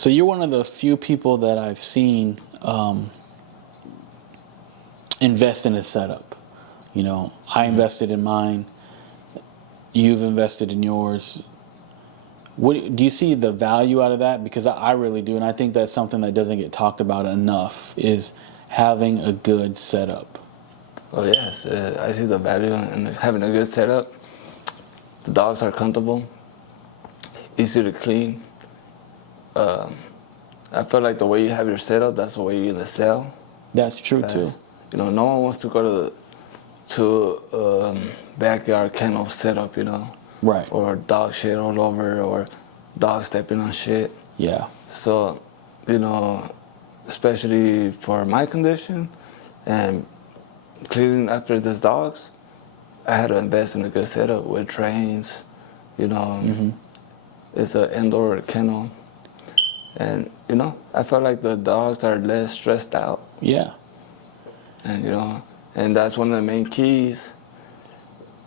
So you're one of the few people that I've seen invest in a setup. You know, I invested in mine. You've invested in yours. What do you see the value out of that? Because I really do, and I think that's something that doesn't get talked about enough, is having a good setup. Oh yes, I see the value in having a good setup. The dogs are comfortable, easy to clean. I feel like the way you have your setup, that's the way you're gonna sell. That's true too. You know, no one wants to go to backyard kennel setup, you know. Right. Or dog shit all over, or dog stepping on shit. Yeah. So, you know, especially for my condition and cleaning after these dogs, I had to invest in a good setup with trains, you know. It's an indoor kennel. And, you know, I felt like the dogs are less stressed out. Yeah. And, you know, and that's one of the main keys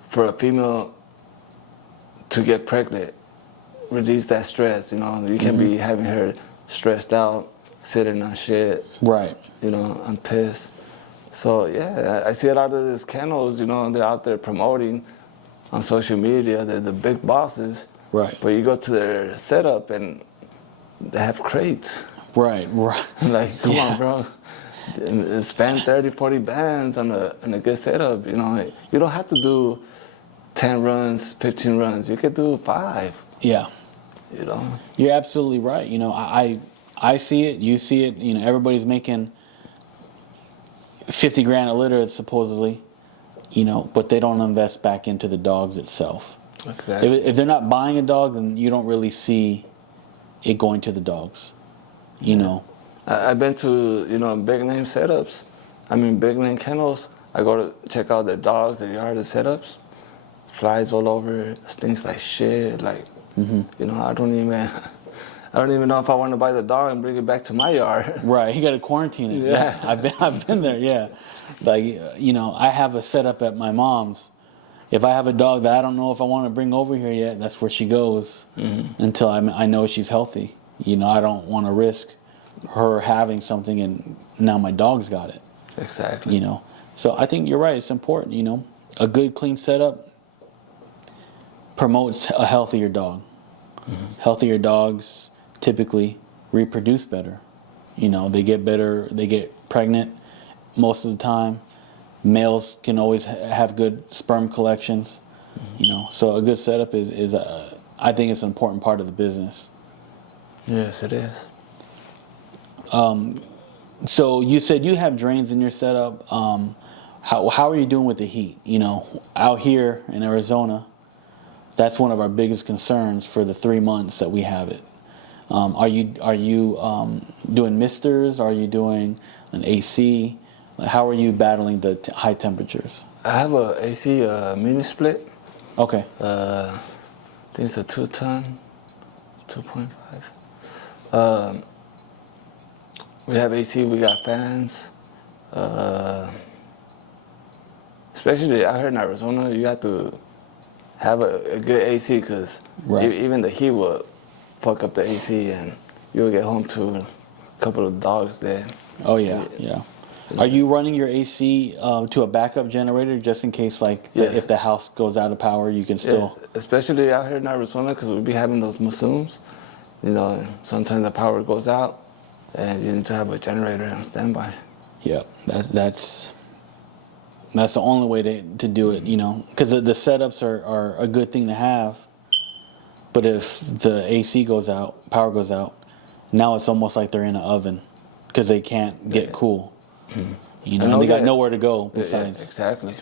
for a female to get pregnant. Release that stress, you know. You can't be having her stressed out, sitting on shit. Right. You know, I'm pissed. So, yeah, I see a lot of these kennels, you know, they're out there promoting on social media. They're the big bosses. Right. But you go to their setup and they have crates. Right, right. Like, come on, bro. And spend 30, 40 bands on a good setup, you know. You don't have to do 10 runs, 15 runs. You could do 5. Yeah. You know? You're absolutely right. You know, I see it, you see it, you know, everybody's making 50 grand a litter supposedly, you know, but they don't invest back into the dogs itself. Exactly. If they're not buying a dog, then you don't really see it going to the dogs, you know. I've been to, you know, big name setups. I mean, big name kennels. I go to check out their dogs, their yard, the setups. Flies all over, stinks like shit. Like, you know, I don't even know if I want to buy the dog and bring it back to my yard. Right, you got to quarantine it. Yeah, I've been there. Yeah, like, you know, I have a setup at my mom's. If I have a dog that I don't know if I want to bring over here yet, that's where she goes until I know she's healthy. You know, I don't want to risk her having something and now my dog's got it. Exactly. You know, so I think you're right. It's important. You know, a good clean setup promotes a healthier dog. Healthier dogs typically reproduce better. You know, they get better, they get pregnant most of the time. Males can always have good sperm collections. You know, so a good setup is I think it's an important part of the business. Yes, it is. So you said you have drains in your setup. How are you doing with the heat? You know, out here in Arizona, that's one of our biggest concerns for the 3 months that we have it. Are you doing misters? Are you doing an AC? How are you battling the high temperatures? I have a AC mini split. Okay. I think it's a 2-ton, 2.5. We have AC, we got fans. Especially out here in Arizona, you have to have a good AC because even the heat will fuck up the AC and you'll get home to a couple of dogs there. Oh, yeah, yeah. Are you running your AC to a backup generator just in case, like, if the house goes out of power, you can still... Yes, especially out here in Arizona because we'll be having those monsoons. You know, sometimes the power goes out and you need to have a generator on standby. Yeah, that's the only way to do it, you know, because the setups are a good thing to have. But if the AC goes out, power goes out, now it's almost like they're in an oven because they can't get cool. You know, and they got nowhere to go besides. Yeah, exactly.